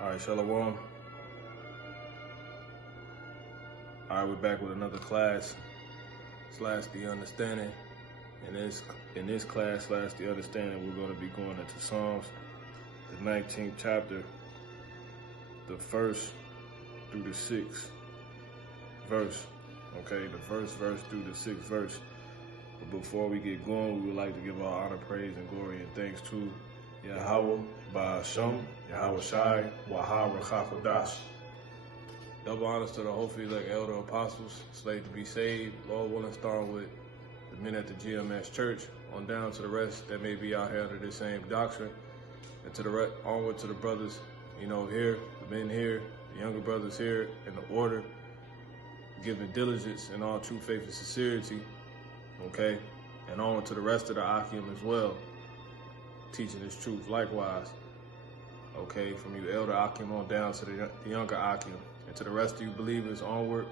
All right, Shalom. All right, we're back with another class / the understanding. In this class / the understanding, we're going to be going into Psalms, the 19th chapter, the 1st through the 6th verse. Okay, the first verse through the 6th verse. But before we get going, we would like to give all honor, praise, and glory and thanks to Yahweh, Ba'ashem, Yahweh Shai, Wahar, Rachakodash. Double honors to the hopefully elect elder apostles, slated to be saved, Lord willing, starting with the men at the GMS church, on down to the rest that may be out here under the same doctrine, and to the onward to the brothers, here, the men here, the younger brothers here, in the order, giving diligence in all true faith and sincerity, okay, and onward to the rest of the Akim as well, teaching this truth likewise, okay, from you elder Akim on down to the younger Akim, and to the rest of you believers onward,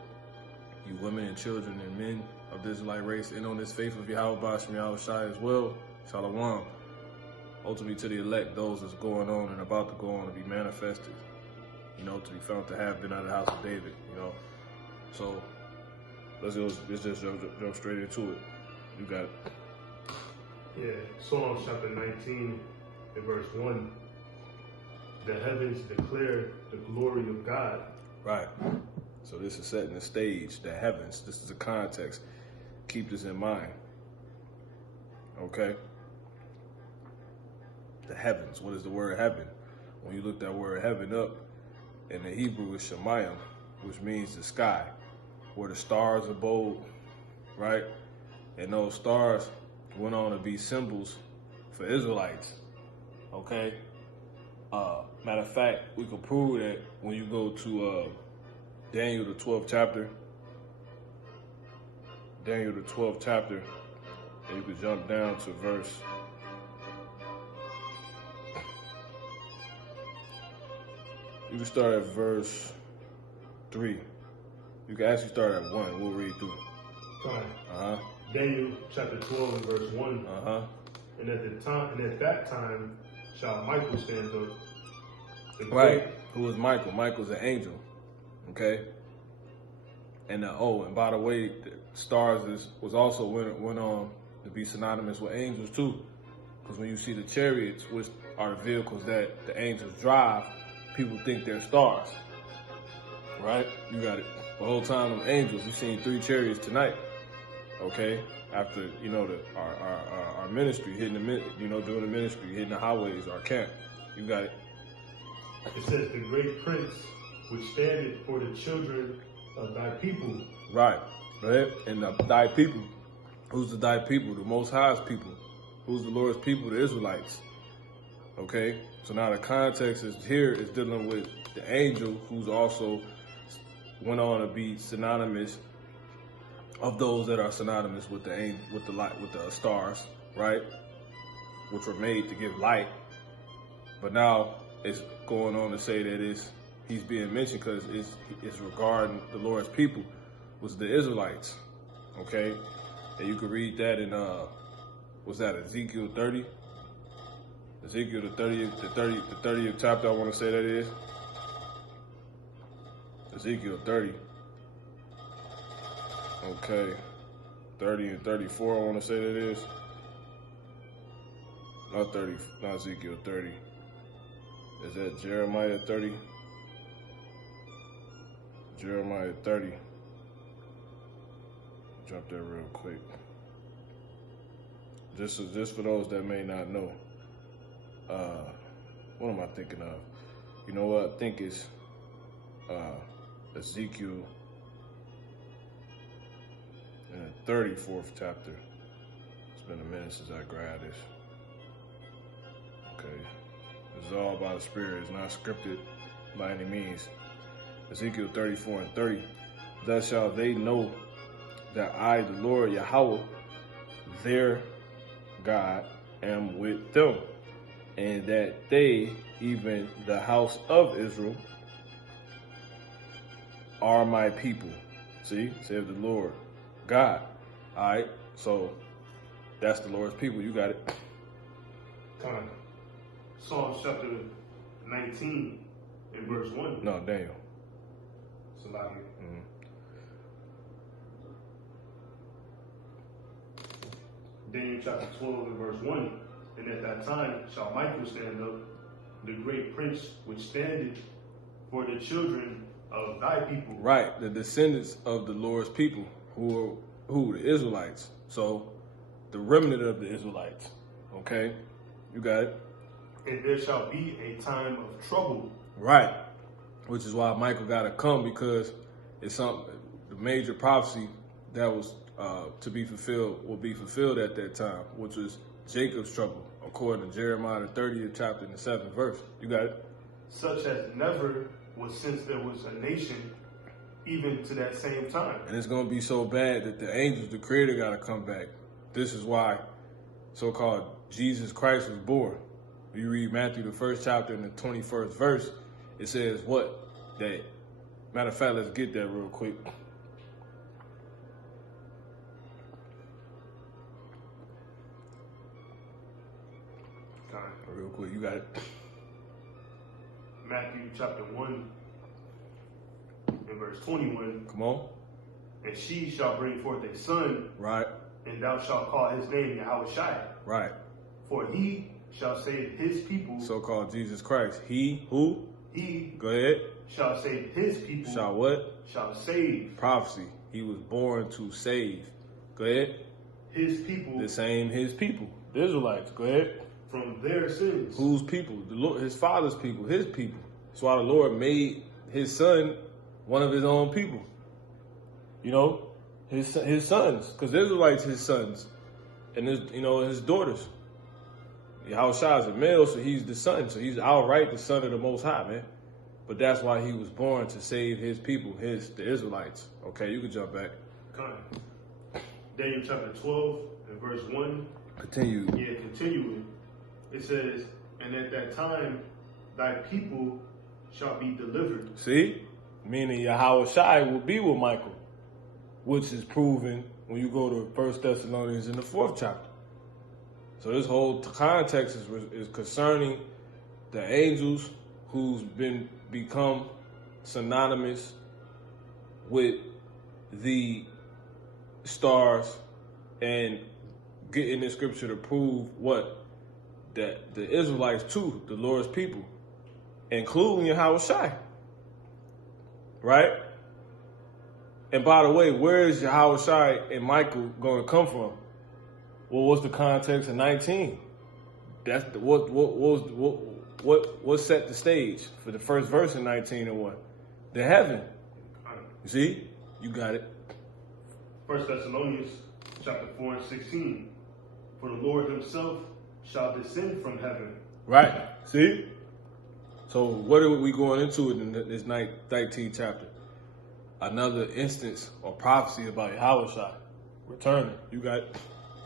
you women and children and men of the Israelite race, and on this faith of Yahweh Ba'ashem Yahweh Shai as well, Shalom. Ultimately to the elect, those that's going on and about to go on to be manifested, to be found to have been out of the house of David, So let's just jump straight into it. You got it. Yeah, Psalms chapter 19 and verse 1. The heavens declare the glory of God. Right. So this is setting the stage, the heavens. This is the context. Keep this in mind. Okay? The heavens. What is the word heaven? When you look that word heaven up, in the Hebrew it's Shemayim, which means the sky, where the stars abode, right? And those stars went on to be symbols for Israelites, okay? Matter of fact, we could prove that when you go to Daniel, the 12th chapter, and you could jump down to verse, you can start at verse 3. You can actually start at 1. We'll read through. Fine. Daniel chapter 12 and verse 1. And at that time shall Michael stand up. Right. Who is Michael? Michael's an angel. Okay. And and by the way, the stars was also went on to be synonymous with angels too. Because when you see the chariots, which are the vehicles that the angels drive, people think they're stars. Right? You got it. The whole time of angels, we've seen 3 chariots tonight. Okay? After, our ministry, hitting doing the ministry, hitting the highways, our camp. You got it. It says, the great prince which standeth for the children of thy people. Right. And thy people. Who's the thy people? The Most High's people. Who's the Lord's people? The Israelites. Okay? So now the context is dealing with the angel, who's also went on to be synonymous of those that are synonymous with the stars, right? Which were made to give light. But now it's going on to say that he's being mentioned because it's regarding the Lord's people, was the Israelites. Okay? And you can read that in Ezekiel 30? Ezekiel the 30th chapter, I want to say that is. Ezekiel 30. Okay. 30 and 34, I want to say that is. Not Ezekiel 30. Is that Jeremiah 30? Jeremiah 30. Jump there real quick. Just for those that may not know. What am I thinking of? You know what? I think it's Ezekiel in the 34th chapter. It's been a minute since I grabbed this. Okay. This is all by the Spirit. It's not scripted by any means. Ezekiel 34 and 30. Thus shall they know that I, the Lord Yahweh, their God, am with them, and that they, even the house of Israel, are my people. See, saith the Lord God. All right, so that's the Lord's people. You got it. Psalms chapter 19 in verse 1. No, Daniel. Salakia. Daniel chapter 12 and verse 1. And at that time shall Michael stand up, the great prince which standeth for the children of thy people. Right, the descendants of the Lord's people, who the Israelites. So, the remnant of the Israelites. Okay, you got it. And there shall be a time of trouble. Right, which is why Michael got to come, because it's the major prophecy that was to be fulfilled will be fulfilled at that time, which was Jacob's trouble, according to Jeremiah the 30th chapter and the 7th verse. You got it. Such as never was since there was a nation, even to that same time. And it's going to be so bad that the angels, the Creator, got to come back. This is why so-called Jesus Christ was born. You read Matthew the 1st chapter and the 21st verse, it says what? That, matter of fact, let's get that real quick. Real quick, you got it. Matthew chapter 1 and verse 21. Come on. And she shall bring forth a son. Right. And thou shalt call his name Yahushua. Right. For he shall save his people. So-called Jesus Christ. He, who? He. Go ahead. Shall save his people. Shall what? Shall save. Prophecy. He was born to save. Go ahead. His people. The same his people. The Israelites. Go ahead. From their sins. Whose people? The Lord, his father's people, his people. That's why the Lord made his son one of his own people. You know, his sons, because the Israelites his sons, and his daughters. Yahushua is a male, so he's the son, so he's outright the son of the Most High, man. But that's why he was born, to save his people, the Israelites. Okay, you can jump back. Daniel chapter 12 and verse 1. Continue. Yeah, continuing. It says, and at that time thy people shall be delivered. See? Meaning Yahushua will be with Michael, which is proven when you go to 1 Thessalonians in the 4th chapter. So this whole context is concerning the angels who's become synonymous with the stars, and getting the scripture to prove what? That the Israelites too, the Lord's people, including Yahushua. Right? And by the way, where is Yahushua and Michael going to come from? Well, what's the context of 19? That's what set the stage for the first verse in 19 and what? The heaven. You see? You got it. 1 Thessalonians chapter 4 and 16. For the Lord himself shall descend from heaven. Right. See? So what are we going into in this 19th chapter? Another instance or prophecy about Yahushua returning. You got it.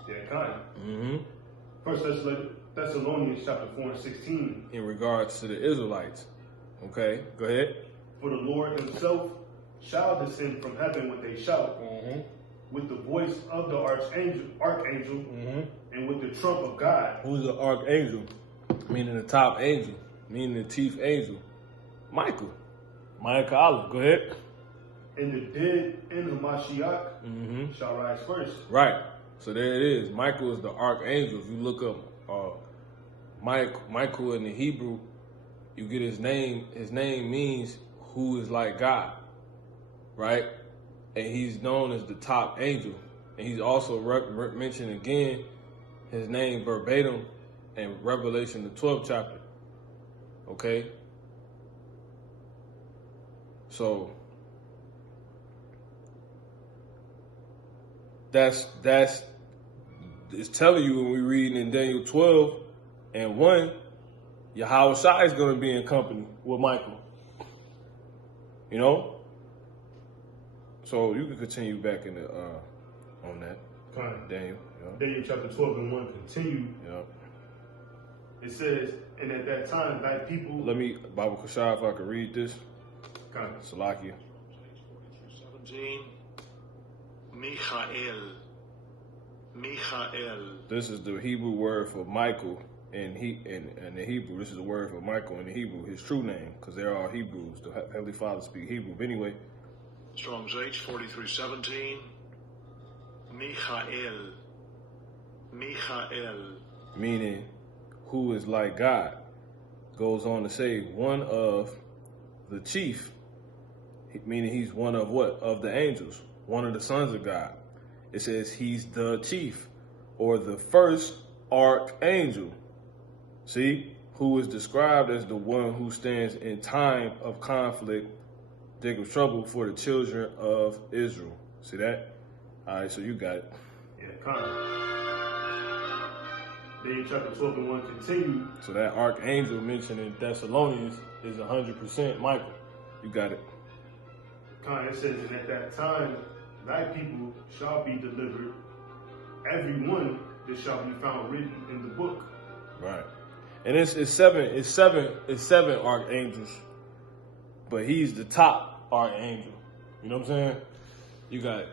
Yeah, kind. Mm-hmm. 1 Thessalonians chapter 4 and 16. In regards to the Israelites. Okay, go ahead. For the Lord himself shall descend from heaven with a shout, with the voice of the archangel, and with the trump of God. Who's the archangel? Meaning the top angel. Meaning the chief angel. Michael. Allah. Go ahead. And the dead in the Mashiach shall rise first. Right. So there it is. Michael is the archangel. If you look up Michael in the Hebrew, you get his name. His name means who is like God. Right? And he's known as the top angel. And he's also mentioned again, his name verbatim in Revelation the 12th chapter. Okay? So that's it's telling you when we read in Daniel 12 and 1, Yahushua is going to be in company with Michael. You know? So you can continue back in the on that. Fine. Daniel. Yeah. Daniel chapter 12 and 1 continue. Yeah. It says, and at that time thy people. Let me, Baba Kashar, if I could read this. Fine. Salakia. 17. Michael. This is the Hebrew word for Michael, in the Hebrew. This is a word for Michael in the Hebrew, his true name, because they're all Hebrews. The Heavenly Father speak Hebrew. But anyway, Strong's H 4317. Michael. Michael. meaning who is like God. Goes on to say one of the chief, meaning he's one of what? Of the angels, one of the sons of God. It says he's the chief or the first archangel. See, who is described as the one who stands in time of conflict, Jacob's trouble for the children of Israel. See that? All right, so you got it. Yeah, kind of. Daniel chapter 12 and 1 continue. So that archangel mentioned in Thessalonians is 100% Michael. You got it. Kind of, it says, and at that time, thy people shall be delivered, every one that shall be found written in the book. Right. And it's seven archangels, but he's the top archangel. You know what I'm saying? You got,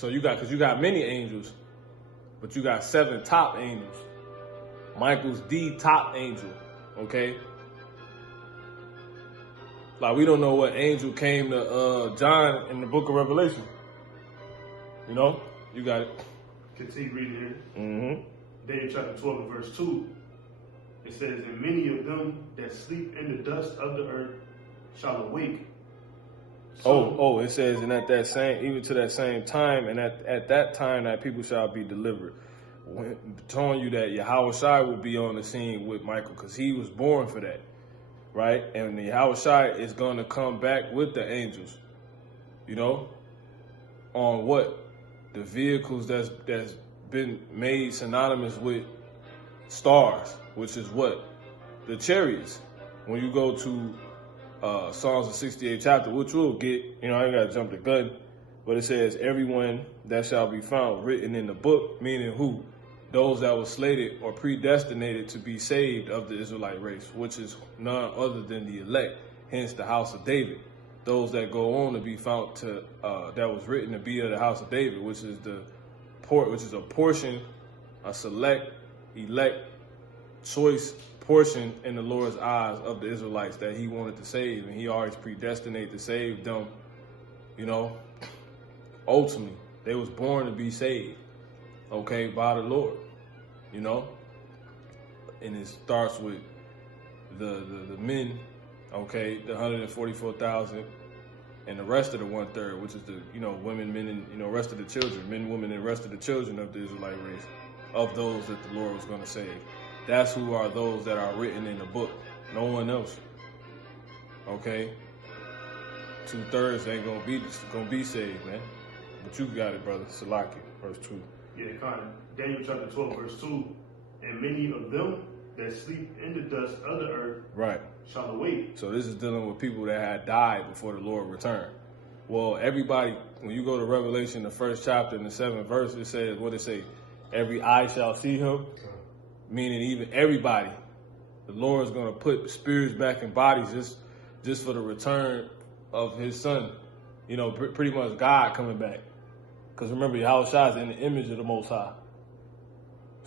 because you got many angels, but you got 7 top angels. Michael's the top angel, okay? Like, we don't know what angel came to John in the book of Revelation. You know? You got it. Continue reading here. Mm-hmm. Daniel chapter 12 and verse 2. It says, and many of them that sleep in the dust of the earth shall awake. It says, and at that same, even to that same time, and at that time that people shall be delivered. Telling you that Yahweh Shai will be on the scene with Michael, because he was born for that, right? And Yahweh Shai is going to come back with the angels, you know, on what? The vehicles that's been made synonymous with stars, which is what? The chariots. When you go to Psalms the 68th chapter, which we'll get, you know, I ain't got to jump the gun, but it says, everyone that shall be found written in the book, meaning who? Those that were slated or predestinated to be saved of the Israelite race, which is none other than the elect, hence the house of David. Those that go on to be found to, that was written to be of the house of David, which is a portion, a select, elect, choice portion in the Lord's eyes of the Israelites that he wanted to save, and he always predestinated to save them, you know. Ultimately, they was born to be saved, okay, by the Lord, you know. And it starts with the men, okay, the 144,000, and the rest of the 1/3, which is the, you know, women, men, and, you know, rest of the children, men, women, and rest of the children of the Israelite race, of those that the Lord was going to save. That's who are those that are written in the book. No one else. Okay? 2/3 ain't gonna be saved, man. But you got it, brother. Salaki, verse 2. Yeah, kind of. Daniel chapter 12, verse 2. And many of them that sleep in the dust of the earth Right. shall awake. So this is dealing with people that had died before the Lord returned. Well, everybody, when you go to Revelation, the 1st chapter and the 7th verse, it says, what it say? Every eye shall see him. Meaning even everybody. The Lord is going to put spirits back in bodies just for the return of his son. You know, pretty much God coming back. Because remember, Yahweh Shai is in the image of the Most High.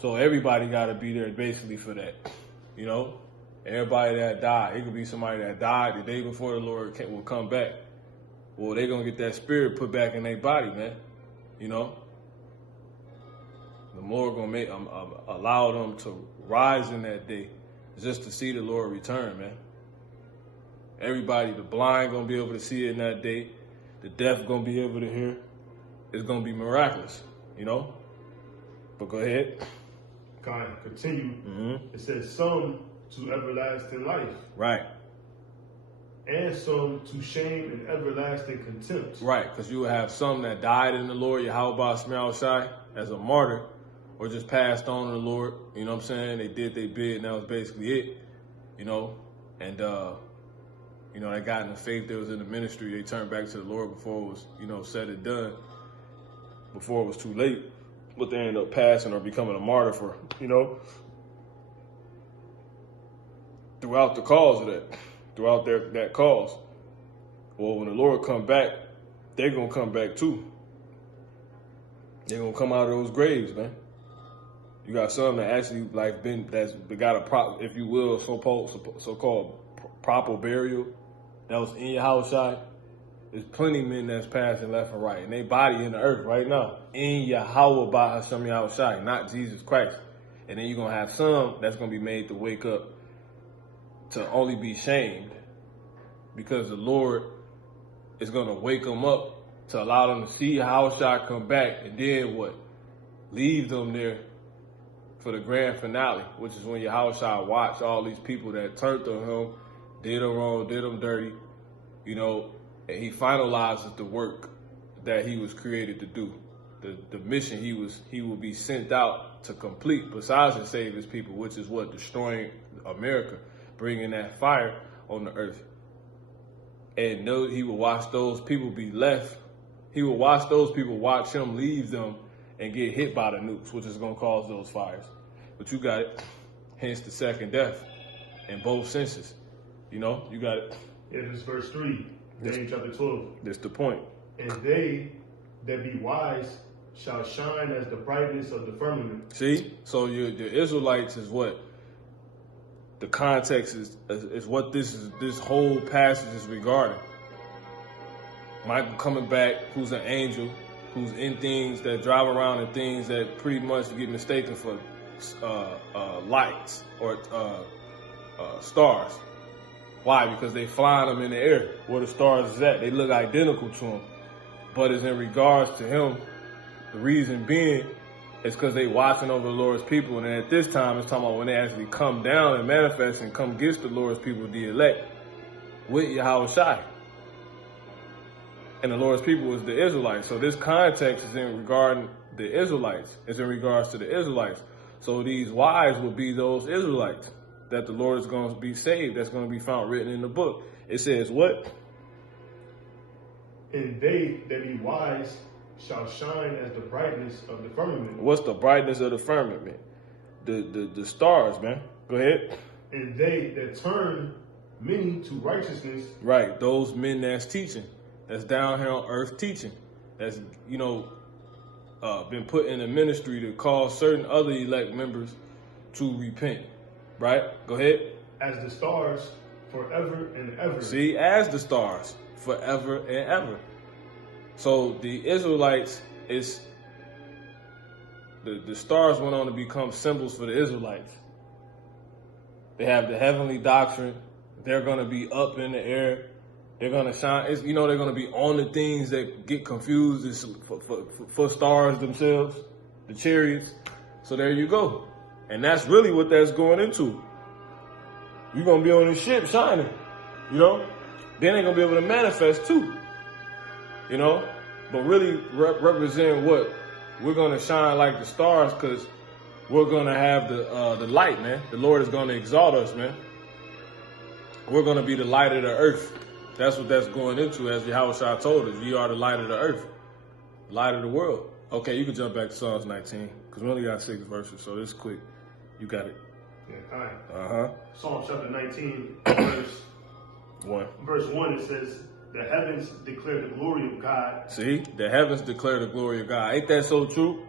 So everybody got to be there basically for that. You know, everybody that died. It could be somebody that died the day before the Lord will come back. Well, they're going to get that spirit put back in their body, man. You know. The Lord going to allow them to rise in that day just to see the Lord return, man. Everybody, the blind going to be able to see it in that day. The deaf going to be able to hear. It's going to be miraculous, you know? But go ahead. Kind of continue. Mm-hmm. It says, some to everlasting life. Right. And some to shame and everlasting contempt. Right, because you will have some that died in the Lord, Yahweh Shai Shai, as a martyr, or just passed on to the Lord. You know what I'm saying? They did their bid, and that was basically it. You know? And, you know, they got in the faith that was in the ministry. They turned back to the Lord before it was, you know, said and done. Before it was too late. But they ended up passing or becoming a martyr for, you know, throughout the cause of that. Throughout that cause. Well, when the Lord come back, they're going to come back too. They're going to come out of those graves, man. You got some that actually like that's got a if you will, so-called proper burial that was in Yahushua. There's plenty of men that's passing left and right, and they body in the earth right now in Yahweh by Hashem Yahushua, not Jesus Christ. And then you're gonna have some that's gonna be made to wake up to only be shamed because the Lord is gonna wake them up to allow them to see Yahushua come back, and then what? Leave them there for the grand finale, which is when Yahushua watched all these people that turned on him, did him wrong, did him dirty, you know, and he finalizes the work that he was created to do, the mission he will be sent out to complete, besides to save his people, which is what? Destroying America, bringing that fire on the earth. And he will watch those people be left. He will watch those people watch him leave them and get hit by the nukes, which is going to cause those fires. But you got it. Hence the second death in both senses. You know, you got it. Yeah, this is verse 3, Daniel chapter 12. That's the point. And they that be wise shall shine as the brightness of the firmament. See? So the Israelites is what? The context is what this whole passage is regarding. Michael coming back, who's an angel, who's in things that drive around in things that pretty much get mistaken for lights or stars. Why? Because they flying them in the air. Where the stars is at, they look identical to him. But it's in regards to him. The reason being is because they watching over the Lord's people. And at this time, it's talking about when they actually come down and manifest and come against the Lord's people, the elect, with Yahushua. And the Lord's people is the Israelites. So this context is in regarding the Israelites. It's in regards to the Israelites. So these wise will be those Israelites that the Lord is going to be saved. That's going to be found written in the book. It says what? And they that be wise shall shine as the brightness of the firmament. What's the brightness of the firmament? The stars, man. Go ahead. And they that turn many to righteousness. Right. Those men that's teaching. That's down here on earth teaching. That's, you know, been put in a ministry to cause certain other elect members to repent. Right? Go ahead. As the stars forever and ever. See, as the stars forever and ever. So the Israelites is the stars went on to become symbols for the Israelites. They have the heavenly doctrine. They're going to be up in the air. They're going to shine. They're going to be on the things that get confused for stars themselves, the chariots. So there you go. And that's really what that's going into. You're going to be on the ship shining, you know. Then they're going to be able to manifest too, you know. But really represent what? We're going to shine like the stars because we're going to have the light, man. The Lord is going to exalt us, man. We're going to be the light of the earth. That's what that's going into, as Yahushua told us. You are the light of the earth, light of the world. Okay, you can jump back to Psalms 19, because we only got 6 verses, so this quick. You got it. Yeah, all right. Uh-huh. Psalm chapter 19, verse 1, it says, the heavens declare the glory of God. See, the heavens declare the glory of God. Ain't that so true?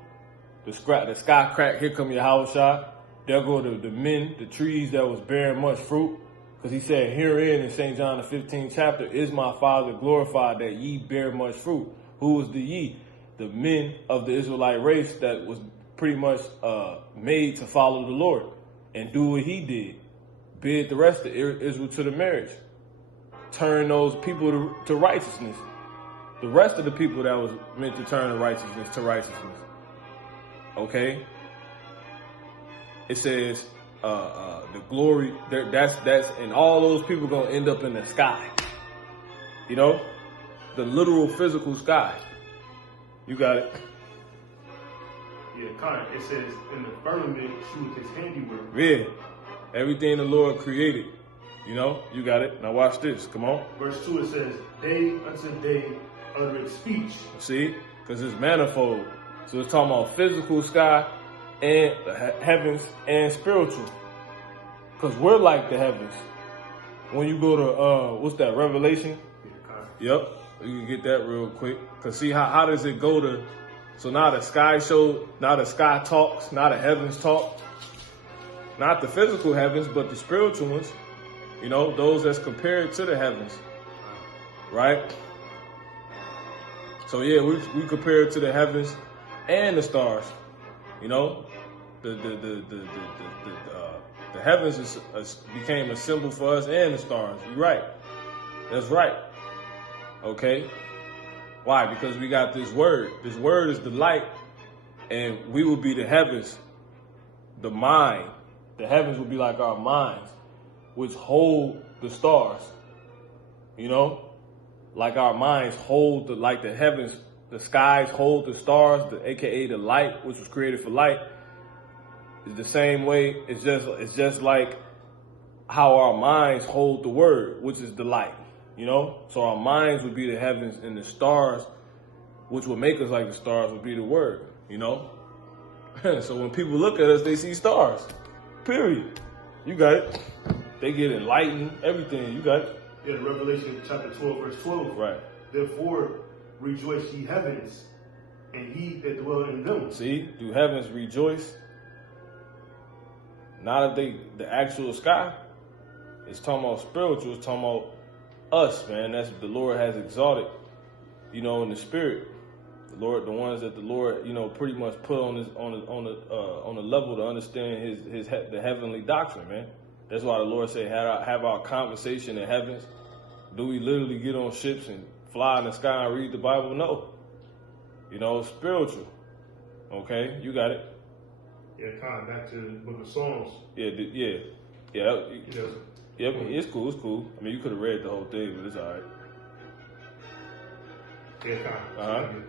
The sky crack, here come Yahushua. There go the men, the trees that was bearing much fruit. Because he said, herein in St. John the 15th chapter, is my Father glorified that ye bear much fruit. Who was the ye? The men of the Israelite race that was pretty much made to follow the Lord and do what he did. Bid the rest of Israel to the marriage. Turn those people to righteousness. The rest of the people that was meant to turn to righteousness. Okay? It says, the glory, that's, and all those people gonna end up in the sky. You know? The literal physical sky. You got it. Yeah, kind. It says, in the firmament sheweth his handiwork. Yeah. Everything the Lord created. You know? You got it. Now watch this. Come on. Verse 2, it says, day unto day uttereth speech. See? Because it's manifold. So it's talking about physical sky and the heavens and spiritual. Because we're like the heavens. When you go to, what's that, Revelation? Yeah, kind. Yep. You can get that real quick. Because see, how does it go to So now the sky show, now the sky talks, now the heavens talk. Not the physical heavens, but the spiritual ones. You know, those that's compared to the heavens. Right? So yeah, we compare it to the heavens and the stars. You know, the heavens became a symbol for us and the stars. You're right. That's right. Okay. Why? Because we got this word. This word is the light, and we will be the heavens, the mind. The heavens will be like our minds, which hold the stars. You know, like our minds hold like the heavens, the skies hold the stars, aka the light, which was created for light. It's the same way. It's just like how our minds hold the word, which is the light. You know, so our minds would be the heavens, and the stars, which would make us like the stars, would be the word. You know, so when people look at us, they see stars. Period. You got it. They get enlightened. Everything. You got it. Yeah, Revelation chapter 12, verse 12. Right. Therefore, rejoice ye heavens, and ye that dwell in them. See, do heavens rejoice? Not that the actual sky. It's talking about spiritual. It's talking about us, man. That's what the Lord has exalted, you know, in the spirit. The Lord, the ones that the Lord, you know, pretty much put on the level to understand the heavenly doctrine, man. That's why the Lord said, have our conversation in heavens. Do we literally get on ships and fly in the sky and read the Bible? No. You know, spiritual. Okay, you got it. Yeah, kind of back to the book of Psalms. Yeah. Yeah, I mean, it's cool. I mean, you could have read the whole thing, but it's all right. Yeah, kind of. Uh-huh.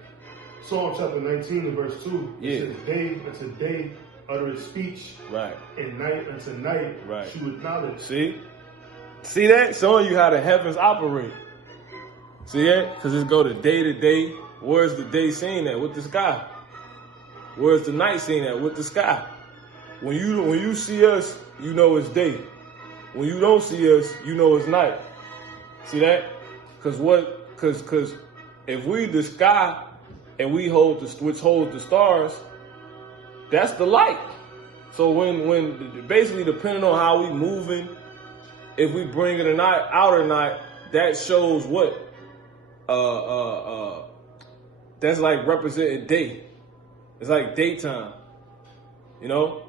Psalm chapter 19 and verse 2. Yeah. It says, day unto day uttereth speech. Right. And night unto night right. sheweth knowledge. See that? Showing you how the heavens operate. See that? Because it's go to day. Where's the day seen at? With the sky. Where's the night seen at? With the sky. When you see us, you know it's day. When you don't see us, you know it's night. See that? Because if we the sky and we hold which hold the stars, that's the light. So when basically depending on how we moving, if we bring in a night, outer night, that shows what? That's like representing day. It's like daytime, you know?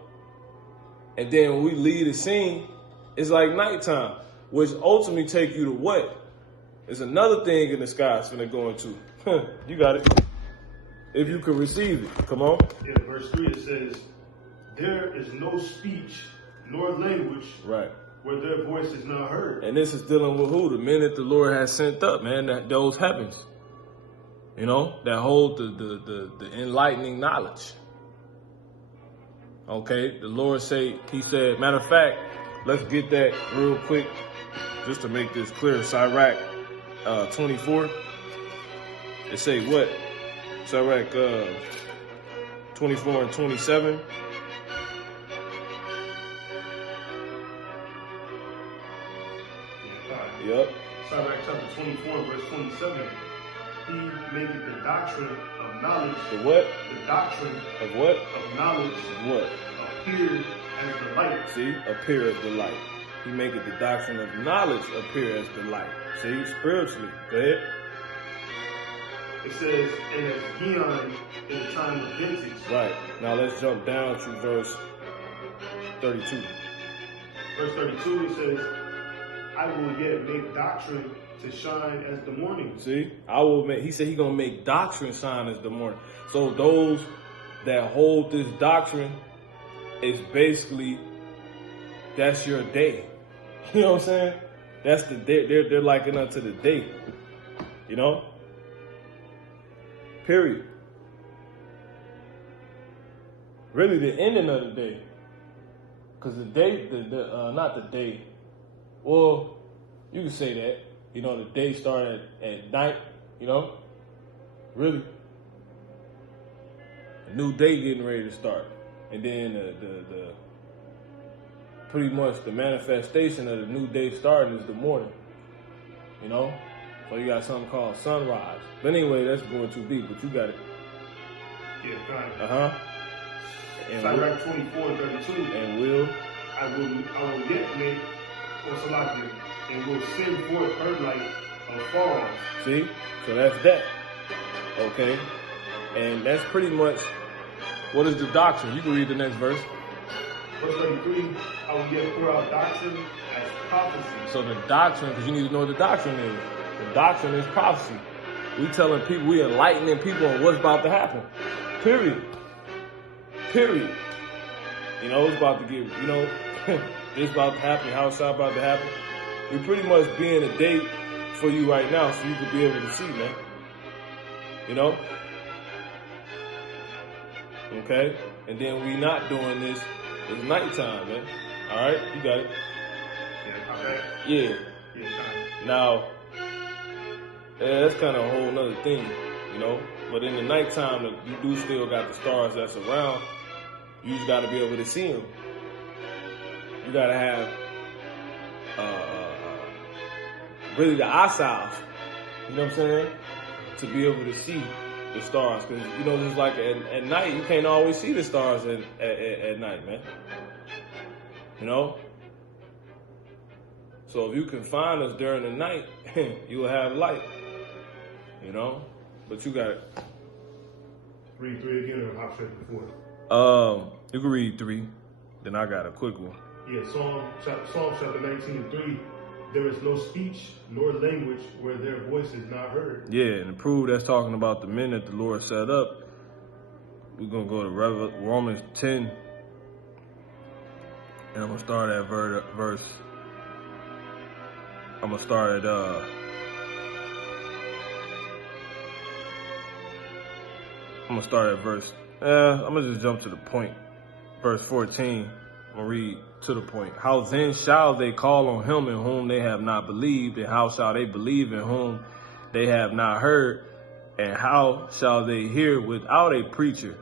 And then when we leave the scene, it's like nighttime, which ultimately take you to what? There's another thing in the sky it's gonna go into. You got it. If you can receive it. Come on. Yeah, verse 3 it says, there is no speech nor language right. where their voice is not heard. And this is dealing with who? The men that the Lord has sent up, man, those heavens. You know, that hold the enlightening knowledge. Okay, the Lord he said, matter of fact, let's get that real quick, just to make this clear. Sirach 24. It say what? Sirach 24 and 27. Yep. Sirach chapter 24 verse 27. He maketh the doctrine of knowledge. The what? The doctrine of what? Of knowledge. What? Appear as the light. See? Appear as the light. He maketh the doctrine of knowledge appear as the light. See? Spiritually. Go ahead. It says, and as Gion in the time of vintage. Right. Now let's jump down to verse 32. Verse 32, it says, I will yet make doctrine to shine as the morning. See? He said he's going to make doctrine shine as the morning. So those that hold this doctrine, is basically, that's your day. You know what I'm saying? That's the day. They're likened unto the day. You know? Period. Really the ending of the day. Because the day, not the day. Well, you can say that. You know, the day started at night, you know? Really. A new day getting ready to start. And then the pretty much the manifestation of the new day starting is the morning. You know? So you got something called sunrise. But anyway, that's going too deep, but you got it. Yeah, kind. Uh-huh. And Sirach 24:32. and will. I will yet make, or Salakia, and will send forth her light afar off. See? So that's that. Okay? And that's pretty much what is the doctrine. You can read the next verse. Verse 33, I will yet pour out doctrine as prophecy. So the doctrine, because you need to know what the doctrine is. The doctrine is prophecy. We telling people, we enlightening people on what's about to happen. Period. Period. You know, it's about to get, you know, it's about to happen, how it's about to happen. We're pretty much being a date for you right now so you can be able to see, man. You know? Okay? And then we not doing this. It's nighttime, man. Alright? You got it. Yeah, okay. Yeah. Yeah, kind. Now, that's kind of a whole nother thing, you know? But in the nighttime, you do still got the stars that's around. You just got to be able to see them. You got to have really the eyesight, you know what I'm saying? To be able to see the stars. Because, you know, just like at night, you can't always see the stars at night, man. You know? So if you can find us during the night, you will have light. You know? But you got it. Read 3 again or hop straight before. You can read 3. Then I got a quick one. Yeah, Psalm chapter 19:3. There is no speech nor language where their voice is not heard. Yeah, and to prove that's talking about the men that the Lord set up, we're going to go to Romans 10. And I'm going to start at verse. I'm going to start at, verse. I'm going to just jump to the point. Verse 14. I'm going to read to the point. How then shall they call on him in whom they have not believed? And how shall they believe in whom they have not heard? And how shall they hear without a preacher?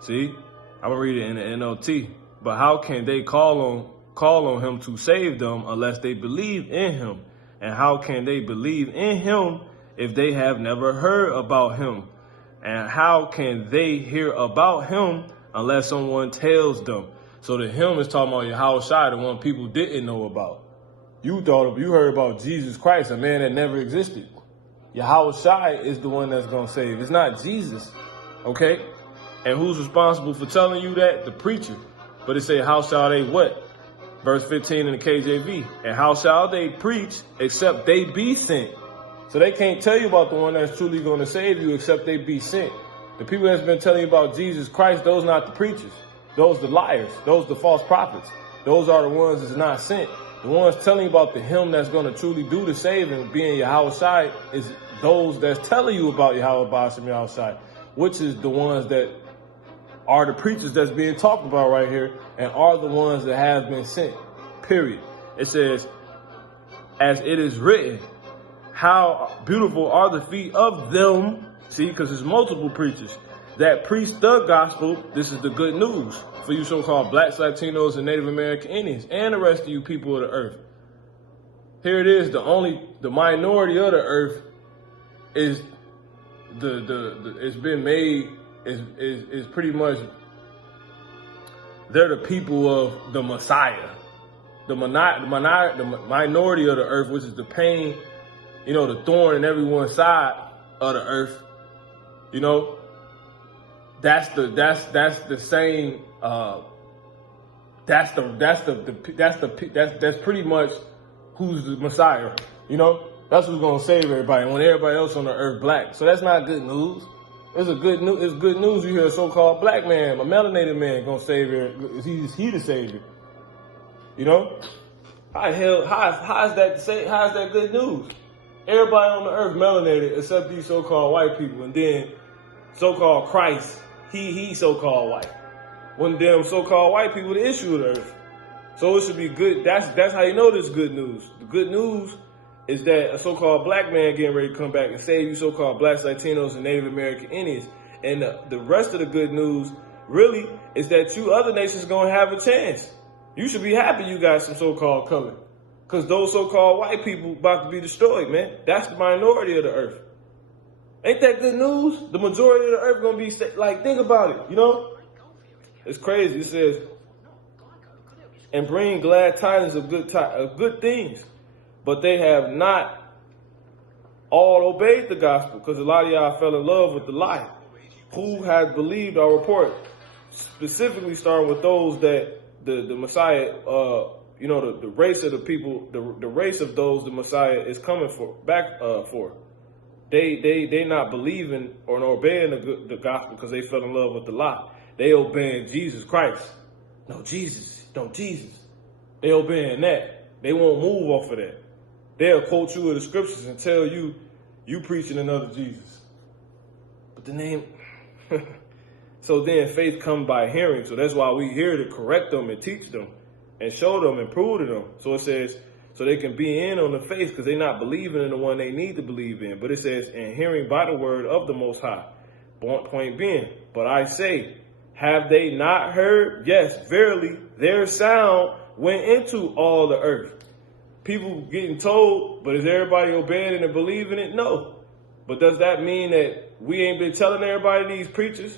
See, I'm going to read it in the NLT. But how can they call on him to save them unless they believe in him? And how can they believe in him if they have never heard about him? And how can they hear about him unless someone tells them? So the him is talking about Yahushua, the one people didn't know about. You heard about Jesus Christ, a man that never existed. Yahushua is the one that's going to save. It's not Jesus. Okay? And who's responsible for telling you that? The preacher. But it say, how shall they what? Verse 15 in the KJV. And how shall they preach except they be sent? So they can't tell you about the one that's truly going to save you except they be sent. The people that's been telling you about Jesus Christ, those not the preachers. Those the liars. Those the false prophets. Those are the ones that's not sent. The ones telling you about the him that's going to truly do the saving, being Yahushua, is those that's telling you about Yahushua, which is the ones that are the preachers that's being talked about right here and are the ones that have been sent. Period. It says, as it is written, how beautiful are the feet of them. See, because there's multiple preachers that preach the gospel. This is the good news for you so-called blacks, Latinos, and Native American Indians, and the rest of you people of the earth. Here it is. The minority of the earth is it's been made is pretty much they're the people of the Messiah. The minority of the earth, which is the pain, you know, the thorn in everyone's side of the earth. You know, that's pretty much who's the Messiah. You know, that's who's gonna save everybody. When everybody else on the earth black, so that's not good news. It's good news. You hear a so-called black man, a melanated man, gonna save her. Is he the savior? You know, how is that good news? Everybody on the earth melanated except these so-called white people, and then so-called Christ, he so-called white. One of them so-called white people, the issue of the earth. So it should be good. That's how you know this is good news. The good news is that a so-called black man getting ready to come back and save you so-called blacks, Latinos, and Native American Indians. And the rest of the good news really is that you other nations gonna have a chance. You should be happy you got some so-called color. Because those so-called white people about to be destroyed, man. That's the minority of the earth. Ain't that good news? The majority of the earth gonna be like, think about it, you know? It's crazy. It says, and bring glad tidings of good things, but they have not all obeyed the gospel, because a lot of y'all fell in love with the lie. Who has believed our report? Specifically starting with those that the Messiah, the race of the people, the race of those the Messiah is coming for. They not believing or obeying the gospel because they fell in love with the lie. They obeying Jesus Christ. No, Jesus. They obeying that. They won't move off of that. They'll quote you in the scriptures and tell you preaching another Jesus. But the name... So then faith comes by hearing. So that's why we here to correct them and teach them and show them and prove to them. So it says, so they can be in on the faith because they're not believing in the one they need to believe in. But it says, and hearing by the word of the Most High. Point being, but I say, have they not heard? Yes, verily, their sound went into all the earth. People getting told, but is everybody obeying it and believing it? No. But does that mean that we ain't been telling everybody these preachers?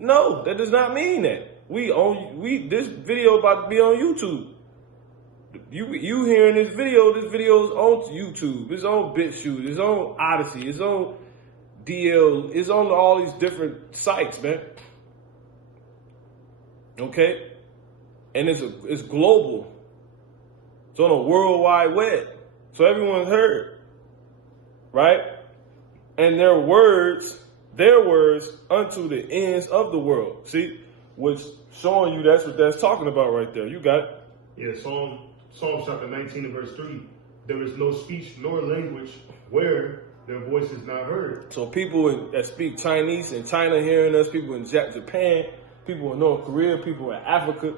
No, that does not mean that. This video about to be on YouTube. You hearing this video is on YouTube, it's on BitChute, it's on Odyssey, it's on DL, it's on all these different sites, man. Okay? And it's global. It's on a World Wide Web. So everyone's heard. Right? And their words unto the ends of the world. See? Which showing you that's what that's talking about right there. You got it. Yeah, Psalm chapter 19 and verse 3. There is no speech nor language where their voice is not heard. So people that speak Chinese in China hearing us, people in Japan, people in North Korea, people in Africa,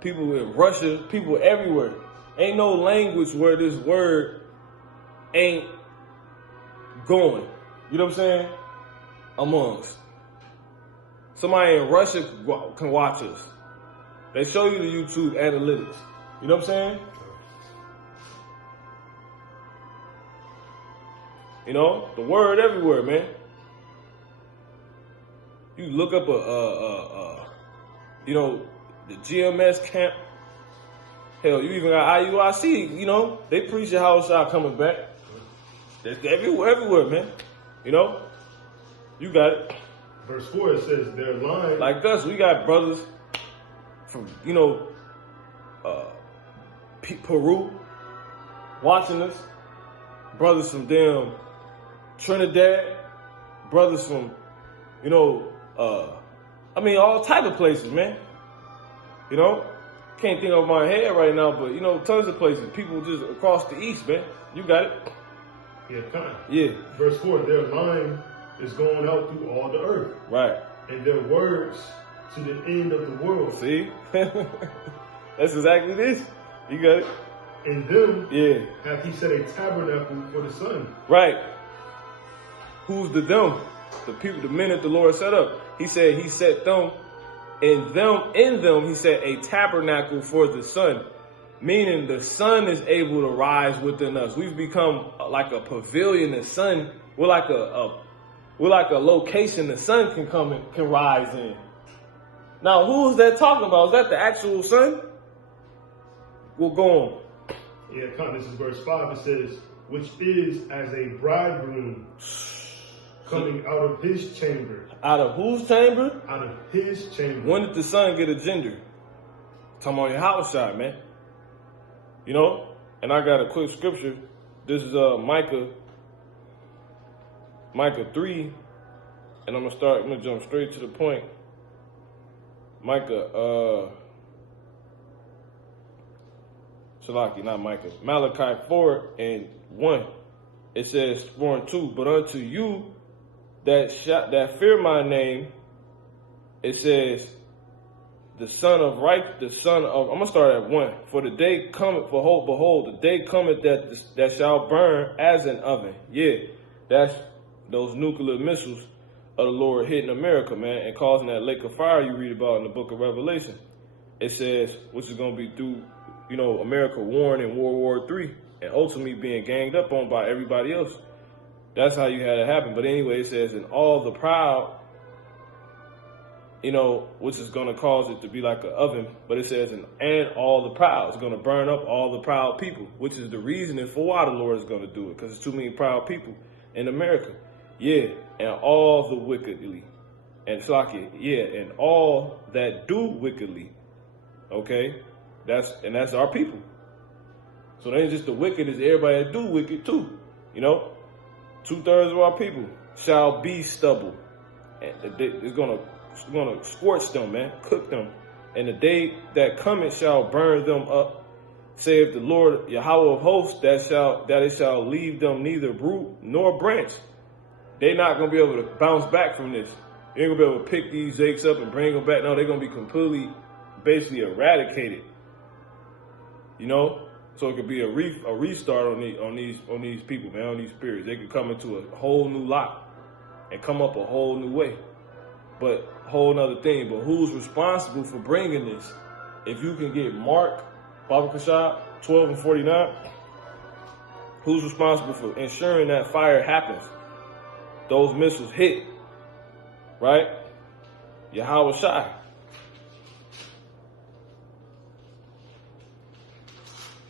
people in Russia, people everywhere. Ain't no language where this word ain't going. You know what I'm saying? Amongst. Somebody in Russia can watch us. They show you the YouTube analytics. You know what I'm saying? You know, the word everywhere, man. You look up the GMS camp. Hell, you even got IUIC, you know, they preach your house shot coming back. That's everywhere, man. You know? You got it. Verse 4, it says, they're lying. Like us, we got brothers from, Peru watching us. Brothers from damn Trinidad. Brothers from, all type of places, man. You know? Can't think of my head right now, but, tons of places. People just across the east, man. You got it. Yeah, kind. Yeah. Verse 4, their line is going out through all the earth. Right. And their words to the end of the world. See? That's exactly this. You got it. And them, yeah, hath he set a tabernacle for the sun. Right. Who's the them? The people, the men that the Lord set up. He said he set them, in them, he set a tabernacle for the sun. Meaning the sun is able to rise within us. We've become like a pavilion. The sun, we're like a location the sun can come and can rise in. Now, who is that talking about? Is that the actual sun? We'll go on. Yeah, this is verse 5. It says, which is as a bridegroom coming out of his chamber. Out of whose chamber? Out of his chamber. When did the sun get a gender? Come on your house shot, man. You know? And I got a quick scripture. This is Micah 3. And I'm gonna jump straight to the point. Malachi 4:1. It says 4 and 2. But unto you that fear my name, it says I'm gonna start at 1. For the day cometh, behold, the day cometh that shall burn as an oven. Yeah, that's those nuclear missiles of the Lord hitting America, man, and causing that lake of fire you read about in the book of Revelation. It says, which is going to be through, America warring in World War III and ultimately being ganged up on by everybody else. That's how you had it happen. But anyway, it says, and all the proud, which is going to cause it to be like an oven. But it says, and all the proud. It's going to burn up all the proud people, which is the reasoning for why the Lord is going to do it, because there's too many proud people in America. Yeah, and all the wickedly. And Slaki, yeah, and all that do wickedly. Okay? That's our people. So they ain't just the wicked, it's everybody that do wicked too. 2/3 of our people shall be stubble. And it's gonna scorch them, man, cook them. And the day that cometh shall burn them up, saith the Lord Yahweh of hosts, that it shall leave them neither root nor branch. They're not gonna be able to bounce back from this. They ain't gonna be able to pick these jakes up and bring them back. No, they're gonna be completely, basically eradicated. So it could be a restart on these people, man, on these spirits. They could come into a whole new lot and come up a whole new way. But whole nother thing. But who's responsible for bringing this? If you can get Mark, Baba Kashab, 12 and 49, who's responsible for ensuring that fire happens? Those missiles hit, right? Yahweh Shai.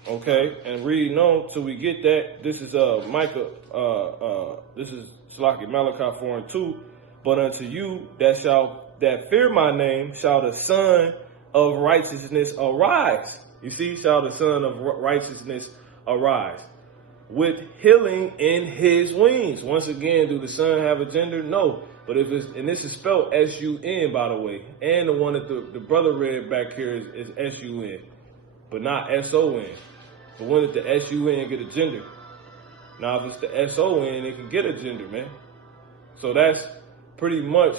Okay, and reading on till we get that. This is Micah. This is Malachi 4 and 2. But unto you that fear my name shall the Son of righteousness arise. You see, shall the Son of righteousness arise with healing in his wings. Once again, do the Son have a gender? No. But and this is spelled S-U-N, by the way. And the one that the brother read back here is S-U-N, but not S-O-N. But when did the S-U-N get a gender? Now, if it's the S-O-N, it can get a gender, man. So that's pretty much,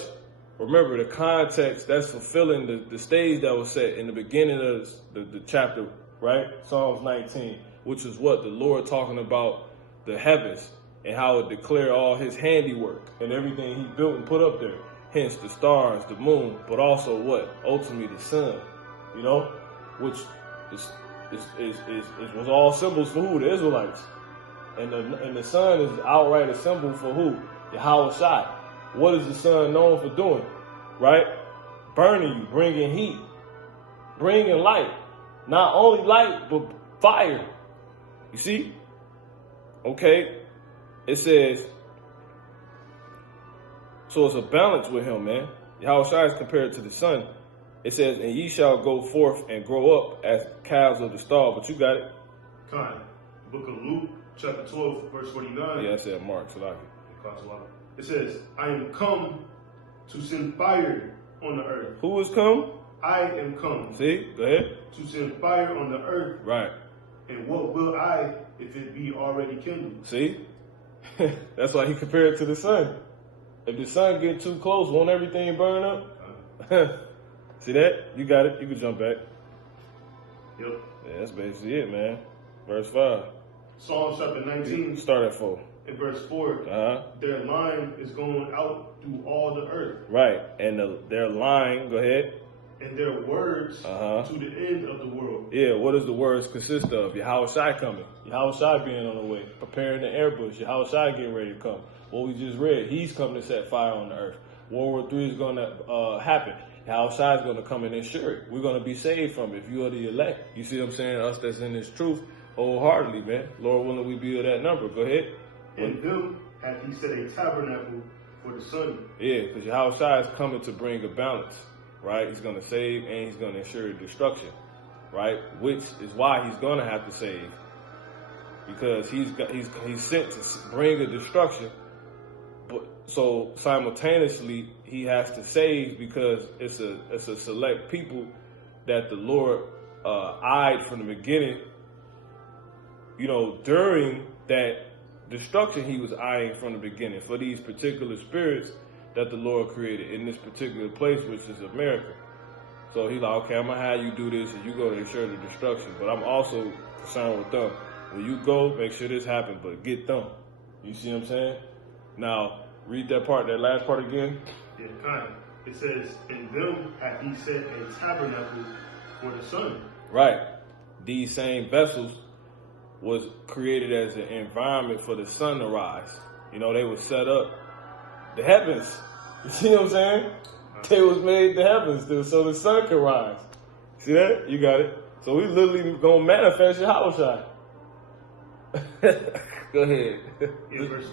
remember the context, that's fulfilling the stage that was set in the beginning of the chapter, right? Psalms 19, which is what? The Lord talking about the heavens and how it declare all his handiwork and everything he built and put up there. Hence the stars, the moon, but also what? Ultimately the sun, which was all symbols for who? The Israelites. And the sun is outright a symbol for who? Yahweh Shai. What is the sun known for doing? Right? Burning you, bringing heat, bringing light. Not only light, but fire. You see? Okay. It says, so it's a balance with him, man. Yahweh Shai is compared to the sun. It says, and ye shall go forth and grow up as calves of the stall. But you got it. Kind. Book of Luke, chapter 12, verse 49. Yeah, I said Mark. It says, I am come to send fire on the earth. Who is come? I am come. See? Go ahead. To send fire on the earth. Right. And what will I if it be already kindled? See? That's why he compared it to the sun. If the sun get too close, won't everything burn up? See that? You got it. You can jump back. Yep. Yeah, that's basically it, man. Verse 5. Psalm chapter 19. Start at 4. In verse 4, their line is going out through all the earth. Right. And their line, go ahead. And their words to the end of the world. Yeah, what does the words consist of? Yahweh Shai coming. Yahweh Shai being on the way. Preparing the ambush. Yahweh Shai getting ready to come. What we just read, he's coming to set fire on the earth. World War III is going to happen. Yahweh Shai is going to come and ensure it. We're going to be saved from it if you are the elect. You see what I'm saying? Us that's in this truth wholeheartedly, man. Lord willing, we be of that number. Go ahead. And them hath he set a tabernacle for the sun. Yeah, because Yahweh Shai is coming to bring a balance, right? He's going to save and he's going to ensure destruction, right? Which is why he's going to have to save, because he's sent to bring a destruction. But so simultaneously he has to save, because it's a select people that the Lord eyed from the beginning. During that destruction, he was eyeing from the beginning for these particular spirits that the Lord created in this particular place, which is America. So he's like, okay, I'm going to have you do this and you go to ensure the destruction. But I'm also concerned with them. When you go, make sure this happens, but get them. You see what I'm saying? Now, read that last part again. Yeah, kind. It says, in them hath he set a tabernacle for the sun. Right. These same vessels was created as an environment for the sun to rise. You know, they would set up the heavens. You see what I'm saying? They was made the heavens so the sun could rise. See that? You got it. So we literally gonna manifest Yahushua. Go ahead.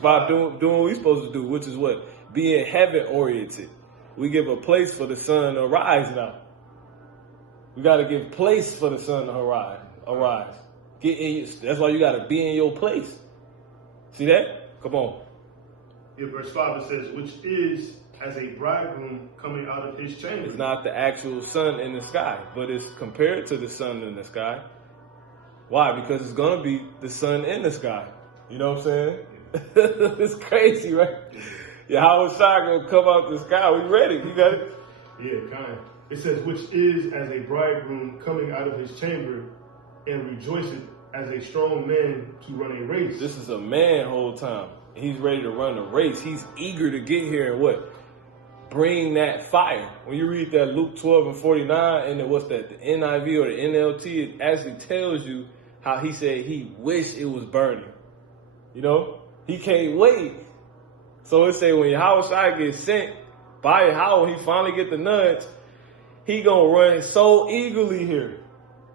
By doing what we supposed to do, which is what? Being heaven oriented. We give a place for the sun to rise now. We got to give place for the sun to arise. That's why you got to be in your place. See that? Come on. Yeah, verse 5 it says, which is as a bridegroom coming out of his chamber. It's not the actual sun in the sky, but it's compared to the sun in the sky. Why? Because it's going to be the sun in the sky. You know what I'm saying? It's crazy, right? Yeah, how is Shai going to come out the sky? We ready. You got it? Yeah, kind of. It says, which is as a bridegroom coming out of his chamber and rejoiceth as a strong man to run a race. This is a man whole time. He's ready to run a race. He's eager to get here and what? Bring that fire. When you read that Luke 12:49 and what's that? The NIV or the NLT, it actually tells you how he said he wished it was burning. You know? He can't wait. So it say when Yahushua gets sent by Yahweh, when he finally get the nudge, he gonna run so eagerly here.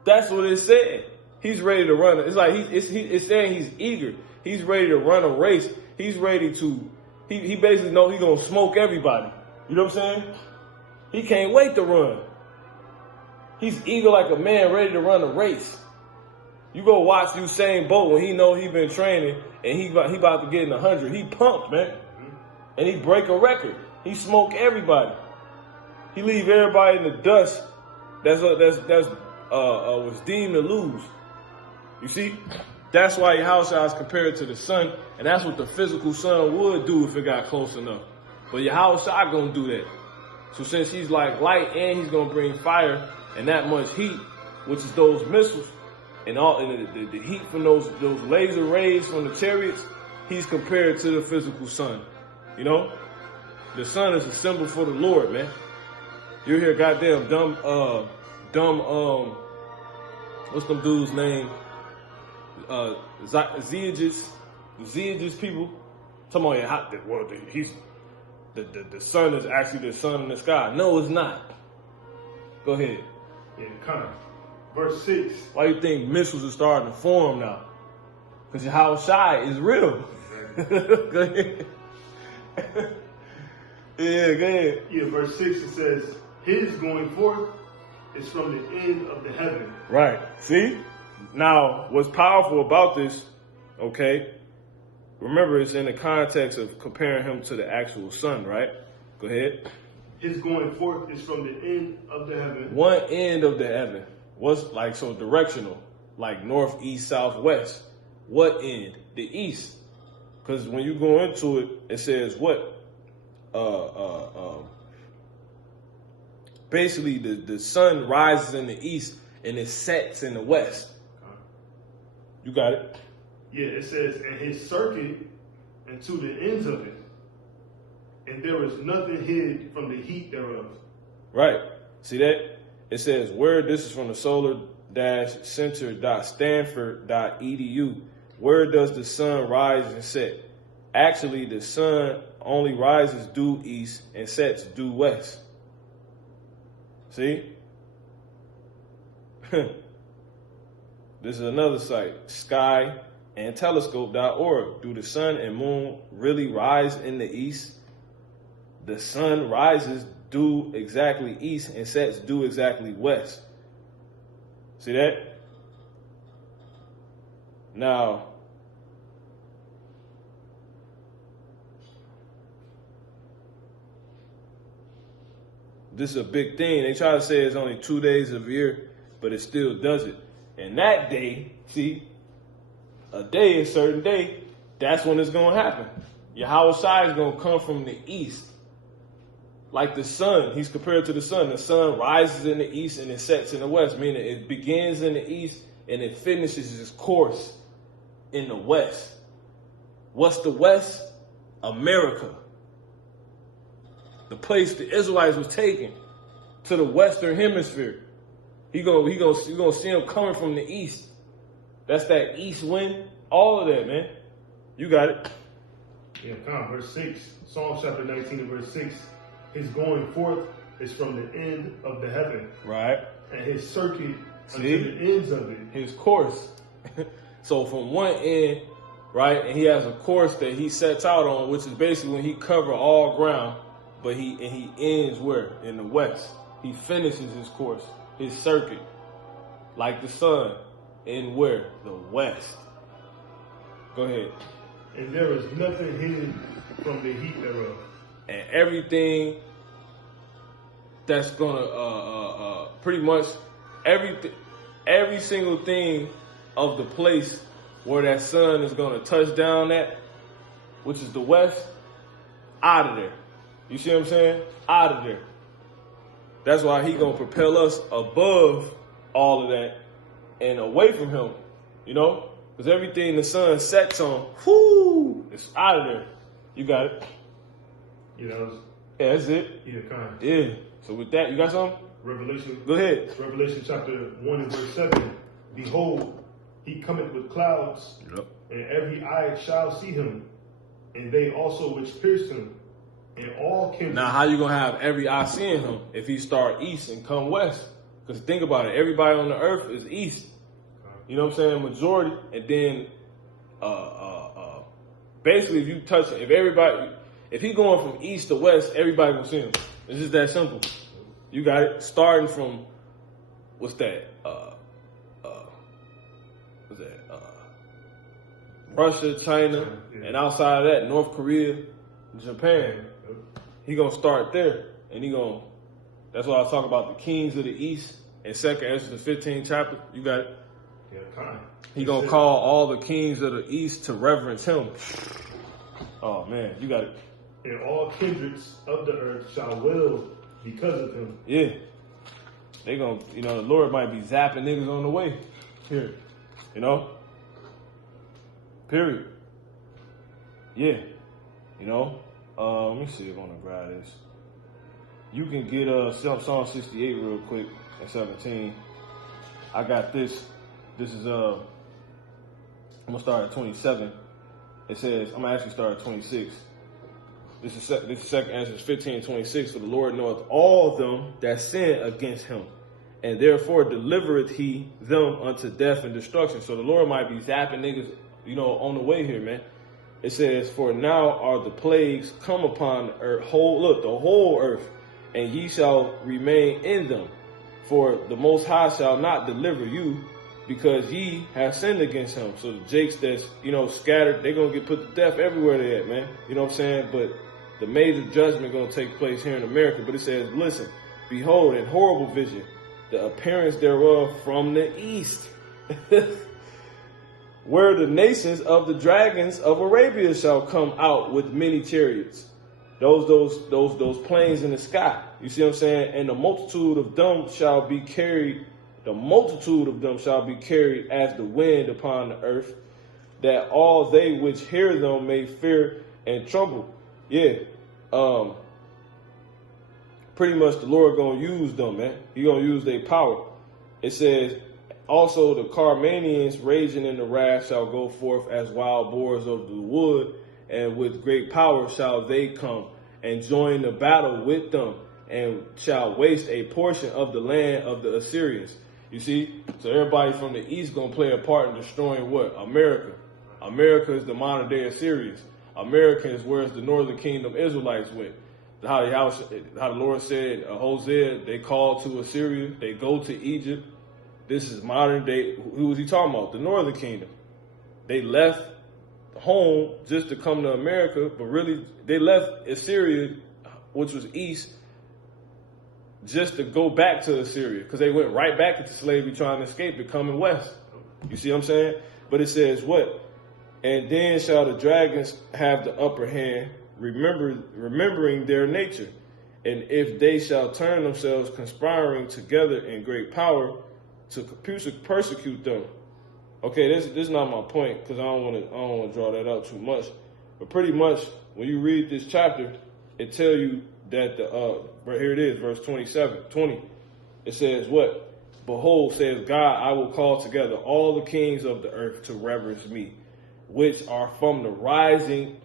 That's what it said. He's ready to run. It's like it's saying he's eager. He's ready to run a race. He's ready to. He basically know he's gonna smoke everybody. You know what I'm saying? He can't wait to run. He's eager like a man ready to run a race. You go watch Usain Bolt when he know he been training and he about to get in 100. He pumped, man, and he break a record. He smoke everybody. He leave everybody in the dust. That's was deemed to lose. You see, that's why Yahushua is compared to the sun, and that's what the physical sun would do if it got close enough. But Yahushua gonna do that. So since he's like light and he's gonna bring fire and that much heat, which is those missiles and all and the heat from those laser rays from the chariots, he's compared to the physical sun. You know, the sun is a symbol for the Lord, man. You hear goddamn dumb, what's them dude's name? Zeages people. Talking about the sun is actually the sun in the sky. No, it's not. Go ahead. Yeah, kind of. Verse 6. Why do you think missiles are starting to form now? Because Yahushua is real. Go ahead. Yeah, go ahead. Yeah, verse 6 it says, his going forth is from the end of the heaven. Right. See? Now, what's powerful about this, okay, remember it's in the context of comparing him to the actual sun, right? Go ahead. His going forth is from the end of the heaven. One end of the heaven. What's like so directional, like north, east, south, west. What end? The east. Because when you go into it, it says what? Basically, the sun rises in the east and it sets in the west. You got it? Yeah, it says, and his circuit and to the ends of it, and there is nothing hid from the heat thereof. Right. See that? It says, where this is from the solar-center.stanford.edu. Where does the sun rise and set? Actually, the sun only rises due east and sets due west. See? This is another site, skyandtelescope.org. Do the sun and moon really rise in the east? The sun rises due exactly east and sets due exactly west. See that? Now, this is a big thing. They try to say it's only 2 days of year, but it still does it. And that day, see, a day, a certain day, that's when it's going to happen. Yahushua is going to come from the east. Like the sun, he's compared to the sun. The sun rises in the east and it sets in the west, meaning it begins in the east and it finishes its course in the west. What's the west? America. The place the Israelites was taken to the western hemisphere. You gonna see him coming from the east. That's that east wind. All of that, man. You got it. Yeah, verse 6. Psalm chapter 19 and verse 6. His going forth is from the end of the heaven, Right. and his circuit unto See? the ends of it. His course. So from one end, right, and he has a course that he sets out on, which is basically when he cover all ground, but he ends where? In the west. He finishes his course, his circuit, like the sun, in where? The west. Go ahead. And there is nothing hidden from the heat thereof. And everything that's gonna pretty much every single thing of the place where that sun is gonna touch down at, which is the west, out of there. You see what I'm saying? Out of there. That's why he gonna propel us above all of that and away from him. You know? Because everything the sun sets on, whoo, it's out of there. You got it. You know, Yeah, that's it. yeah, Yeah. So with that, you got something? Revelation. Go ahead. Revelation chapter 1 and verse 7. Behold, he cometh with clouds, Yep. and every eye shall see him, and they also which pierced him, and all kindred. Now, how you gonna have every eye seeing him if he start east and come west? Because think about it, everybody on the earth is east. You know what I'm saying? Majority, and then basically if you touch it, if he going from east to west, everybody gonna see him. It's just that simple. You got it. Starting from what's that? Russia, China, and outside of that, North Korea, Japan. He gonna start there, and that's why I talk about the kings of the east in 2nd Ezra, the 15th chapter. You got it. Yeah, kind. He gonna call all the kings of the east to reverence him. Oh man, you got it. And all kindreds of the earth shall wail because of him. Yeah. They gonna, the Lord might be zapping niggas on the way here. You know? Period. Yeah. Let me see if I want to grab this. You can get Psalm 68 real quick at 17. I got this. This is I'm gonna start at 27. It says, I'm gonna actually start at 26. This is 2nd Ezra 15:26. For the Lord knoweth all them that sin against him, and therefore delivereth he them unto death and destruction. So the Lord might be zapping niggas, on the way here, man. It says, for now are the plagues come upon the earth, the whole earth, and ye shall remain in them. For the Most High shall not deliver you, because ye have sinned against him. So the jakes that's, scattered, they're going to get put to death everywhere they at, man. You know what I'm saying? But the major judgment going to take place here in America. But it says, listen, behold, in horrible vision, the appearance thereof from the east, where the nations of the dragons of Arabia shall come out with many chariots. Those planes in the sky. You see what I'm saying? And the multitude of them shall be carried as the wind upon the earth, that all they which hear them may fear and tremble. Yeah. Pretty much the Lord gonna use them, man. He gonna use their power. It says, also the Carmanians raging in the wrath shall go forth as wild boars of the wood, and with great power shall they come and join the battle with them, and shall waste a portion of the land of the Assyrians. You see? So everybody from the east gonna play a part in destroying what? America. America is the modern day Assyrians. America is where the northern kingdom Israelites went. How the Lord said, Hosea, they called to Assyria, they go to Egypt. This is modern day. Who was he talking about? The northern kingdom. They left home just to come to America, but really they left Assyria, which was east, just to go back to Assyria, because they went right back into slavery trying to escape it, coming west. You see what I'm saying? But it says what? And then shall the dragons have the upper hand, remembering their nature. And if they shall turn themselves, conspiring together in great power to persecute them. Okay, this is not my point, because I don't want to draw that out too much. But pretty much when you read this chapter, it tells you that right here it is, verse 20. It says what? Behold, says God, I will call together all the kings of the earth to reverence me. which are from the rising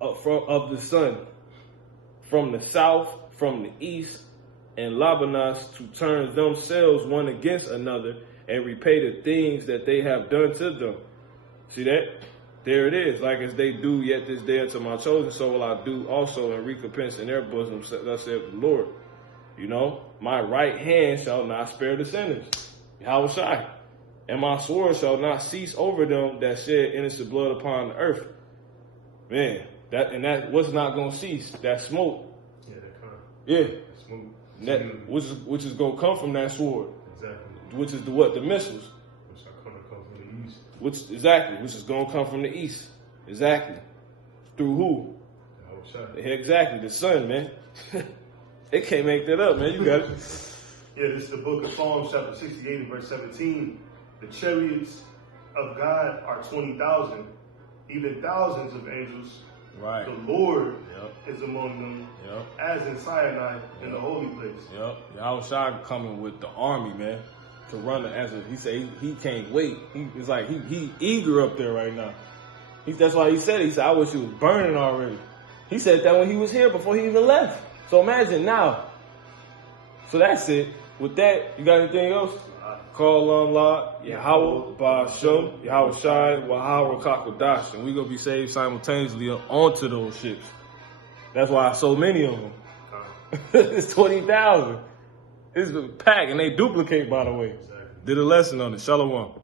of the sun, from the south, from the east, and Labanas to turn themselves one against another and repay the things that they have done to them. See that? There it is. Like as they do yet this day unto my chosen, so will I do also in recompense in their bosom, thus saith the Lord. You know, my right hand shall not spare the sinners. Yahushai. And my sword shall not cease over them that shed innocent blood upon the earth. Man, that what's not gonna cease? That smoke. Yeah, that kind. Yeah. Smooth. That which is gonna come from that sword. Exactly. Which is the what? The missiles. Which are gonna come from the east. Which is gonna come from the east. Exactly. Through who? Yahushua. Exactly, the sun, man. They can't make that up, man. You got it. Yeah, this is the book of Psalms, chapter 68 and verse 17. The chariots of God are 20,000, even thousands of angels. Right. The Lord Yep. is among them, Yep. as in Sinai in the holy place. Yep. Yahushua coming with the army, man, to run as a. He say he can't wait. It's like he eager up there right now. That's why he said it. He said, I wish it was burning already. He said that when he was here before he even left. So imagine now. So that's it. With that, you got anything else? Call on Allah, Yahweh, Ba'ashem, Yahweh Shai, Wahara Kakadash. And we're going to be saved simultaneously onto those ships. That's why so many of them. It's 20,000. It's a pack, and they duplicate, by the way. Exactly. Did a lesson on it. Shalom.